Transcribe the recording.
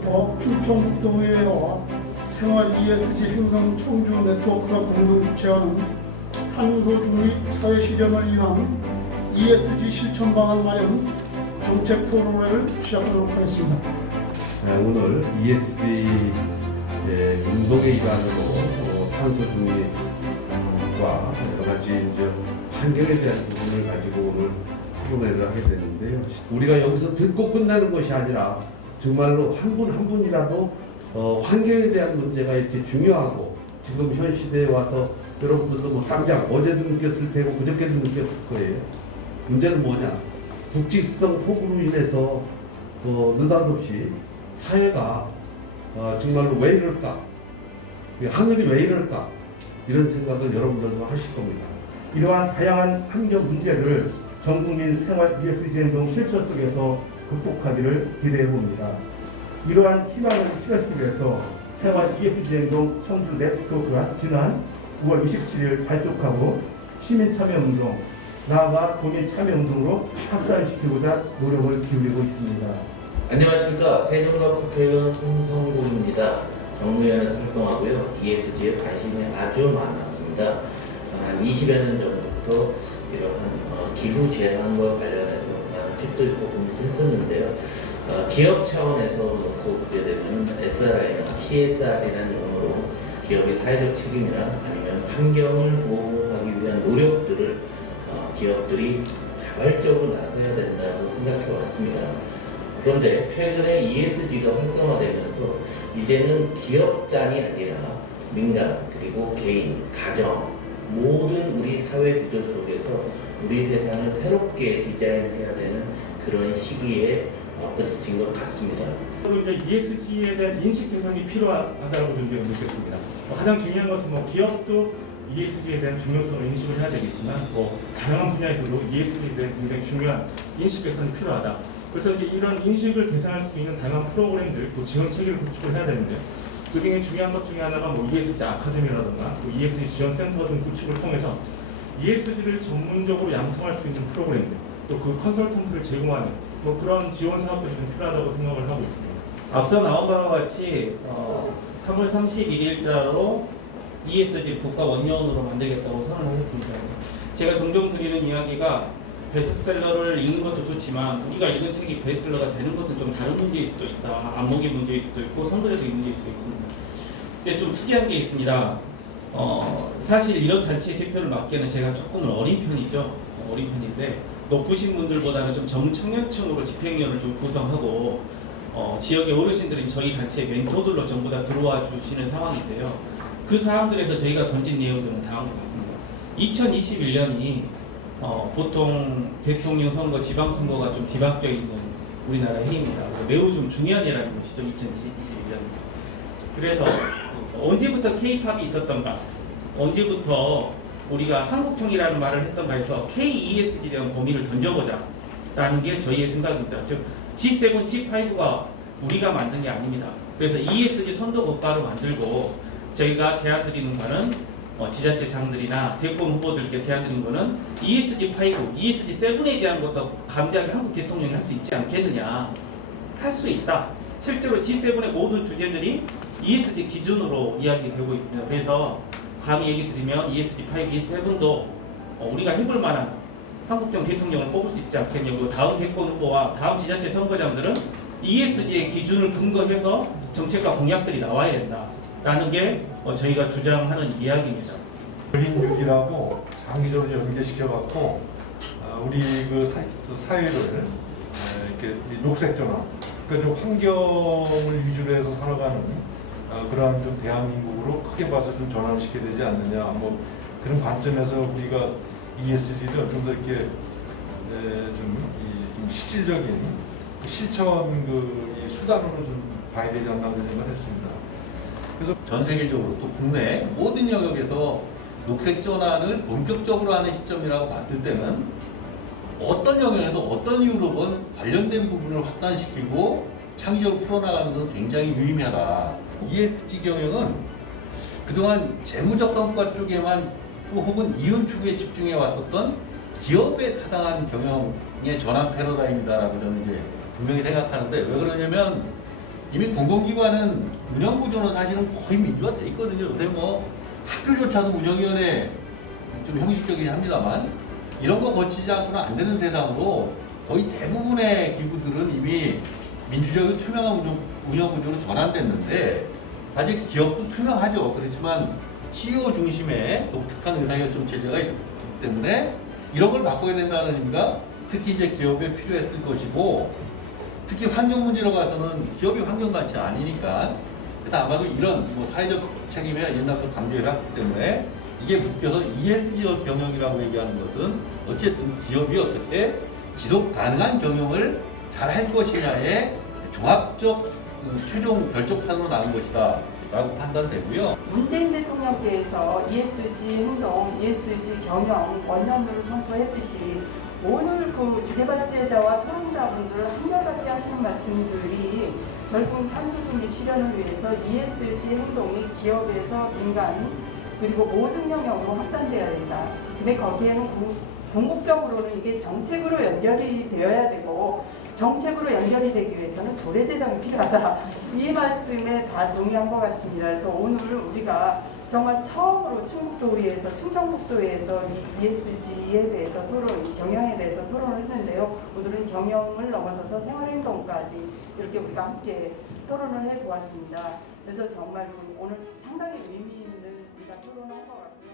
부터 충청북도의회와 생활 ESG 행성 청주 네트워크가 공동 주최하는 탄소 중립 사회 실현을 위한 ESG 실천 방안 마련 정책 토론회를 시작하도록 하겠습니다. 오늘 ESG 운동의 일환으로 탄소 중립과 여러 가지 이제 환경에 대한 부분을 가지고 오늘 토론회를 하게 되는데요. 우리가 여기서 듣고 끝나는 것이 아니라 정말로 한 분 한 분이라도 환경에 대한 문제가 이렇게 중요하고 지금 현 시대에 와서 여러분들도 뭐 당장 어제도 느꼈을 테고 그저께도 느꼈을 거예요. 문제는 뭐냐? 국지성 폭우로 인해서 느닷없이 사회가 정말로 왜 이럴까? 하늘이 왜 이럴까? 이런 생각을 여러분들도 하실 겁니다. 이러한 다양한 환경 문제를 전국민 생활 ESG 행동 실천 속에서 극복하기를 기대해 봅니다. 이러한 희망을 실현시키기 위해서 생활 ESG 행동 청주 네트워크가 지난 9월 27일 발족하고 시민 참여 운동, 나아가 도민 참여 운동으로 확산시키고자 노력을 기울이고 있습니다. 안녕하십니까. 회전과 국회의원 홍성국입니다. 정무위원회에서 활동하고요. ESG에 관심이 아주 많았습니다. 한 20여 년 전부터 이러한 기후 재난과 관련해서 책도 읽고 공부도 했었는데요. 기업 차원에서 놓고 보게 되면 SRI나 CSR이라는 용어로 기업의 사회적 책임이나 아니면 환경을 보호하기 위한 노력들을 기업들이 자발적으로 나서야 된다고 생각해 왔습니다. 그런데 최근에 ESG가 활성화되면서 이제는 기업 단이 아니라 민간 그리고 개인, 가정 모든 우리 사회 구조 속에서 우리 세상을 새롭게 디자인해야 되는 그런 시기에 부딪힌 것 같습니다. 이제 ESG에 대한 인식 개선이 필요하다고 저는 느꼈습니다. 가장 중요한 것은 기업도 ESG에 대한 중요성을 인식을 해야 되겠지만 다양한 분야에서도 ESG에 대한 굉장히 중요한 인식 개선이 필요하다. 그래서 이제 이런 인식을 개선할 수 있는 다양한 프로그램들, 지원 체계를 구축을 해야 되는데 그 중에 중요한 것 중에 하나가 ESG 아카데미라든가 ESG 지원센터 등 구축을 통해서 ESG를 전문적으로 양성할 수 있는 프로그램들, 또 그 컨설턴트를 제공하는 그런 지원 사업들이 좀 필요하다고 생각을 하고 있습니다. 앞서 나온 바와 같이 3월 31일자로 ESG 국가 원년으로 만들겠다고 선언하셨습니다. 제가 종종 드리는 이야기가 베스트셀러를 읽는 것도 좋지만 우리가 읽은 책이 베스트셀러가 되는 것은 좀 다른 문제일 수도 있다. 안목의 문제일 수도 있고 선거에도 문제일 수도 있습니다. 근데 좀 특이한 게 있습니다. 사실 이런 단체의 대표를 맡기에는 제가 조금은 어린 편이죠. 어린 편인데 높으신 분들보다는 좀 청년층으로 집행위원을 좀 구성하고 지역의 어르신들이 저희 단체의 멘토들로 전부 다 들어와 주시는 상황인데요. 그 사람들에서 저희가 던진 내용들은 다음과 같습니다. 2021년이 보통 대통령 선거, 지방선거가 좀 뒤바뀌어 있는 우리나라 해입니다. 매우 좀 중요한 해라는 것이죠. 2021년. 그래서 언제부터 K-팝이 있었던가, 언제부터 우리가 한국형이라는 말을 했던가 해서 KESG에 대한 고민을 던져보자 라는 게 저희의 생각입니다. 즉 G7, G5가 우리가 만든 게 아닙니다. 그래서 ESG 선도 국가로 만들고 저희가 제안드리는 거는 지자체장들이나 대권 후보들께 제안드리는 거는 ESG5, ESG7에 대한 것도 감대하게 한국 대통령이 할 수 있지 않겠느냐. 할 수 있다. 실제로 G7의 모든 주제들이 ESG 기준으로 이야기되고 있습니다. 그래서 감히 얘기 드리면 ESG5, ESG7도 우리가 해볼 만한 한국형 대통령을 뽑을 수 있지 않겠냐고. 다음 대권 후보와 다음 지자체 선거장들은 ESG의 기준을 근거해서 정책과 공약들이 나와야 된다라는 게 저희가 주장하는 이야기입니다. 그린육이라고 장기적으로 연계시켜갖고 우리 그 사회를 이렇게 녹색 전환, 그러니까 좀 환경을 위주로 해서 살아가는 그러한 좀 대한민국으로 크게 봐서 좀 전환시켜야 되지 않느냐. 그런 관점에서 우리가 ESG를 좀 더 이렇게 좀 실질적인 실천 이 수단으로 좀 봐야 되지 않나 그런 생각을 했습니다. 그래서 전 세계적으로 또 국내 모든 영역에서 녹색 전환을 본격적으로 하는 시점이라고 봤을 때는 어떤 영역에도 어떤 이유로건 관련된 부분을 확산시키고 창의적으로 풀어나가는 것은 굉장히 유의미하다. ESG 경영은 그동안 재무적 성과 쪽에만 또 혹은 이윤 추구에 집중해 왔었던 기업에 타당한 경영의 전환 패러다임이다라고 저는 이제 분명히 생각하는데, 왜 그러냐면 이미 공공기관은 운영 구조는 사실은 거의 민주화돼 있거든요. 요새 뭐 학교조차도 운영위원회 좀 형식적이긴 합니다만 이런 거 거치지 않고는 안 되는 세상으로 거의 대부분의 기구들은 이미 민주적이고 투명한 운영 구조로 전환됐는데 아직 기업도 투명하죠. 그렇지만 CEO 중심의 독특한 의사결정 체제가 있기 때문에 이런 걸 바꿔야 된다는 의미가 특히 이제 기업에 필요했을 것이고 특히 환경 문제로 가서는 기업이 환경단체 아니니까 그래서 아마도 이런 뭐 사회적 책임에 옛날부터 강조해왔기 때문에 이게 묶여서 ESG 경영이라고 얘기하는 것은 어쨌든 기업이 어떻게 지속 가능한 경영을 잘 할 것이냐의 종합적 최종 결정판으로 나온 것이다 라고 판단되고요. 문재인 대통령께서 ESG 행동, ESG 경영 원년으로 선포했듯이 오늘 그 주제발제자와 토론자분들 한결같이 하시는 말씀들이 결국 탄소 중립 실현을 위해서 ESG 행동이 기업에서 민간 그리고 모든 영역으로 확산되어야 된다. 근데 거기에는 궁극적으로는 이게 정책으로 연결이 되어야 되고 정책으로 연결이 되기 위해서는 조례 제정이 필요하다. 이 말씀에 다 동의한 것 같습니다. 그래서 오늘 우리가 정말 처음으로 충북도의회에서 충청북도의회에서 이 ESG에 대해서 경영에 대해서 토론을 했는데요. 오늘은 경영을 넘어서서 생활행동까지 이렇게 우리가 함께 토론을 해보았습니다. 그래서 정말 오늘 상당히 의미 있는 우리가 토론을 한 것 같고요.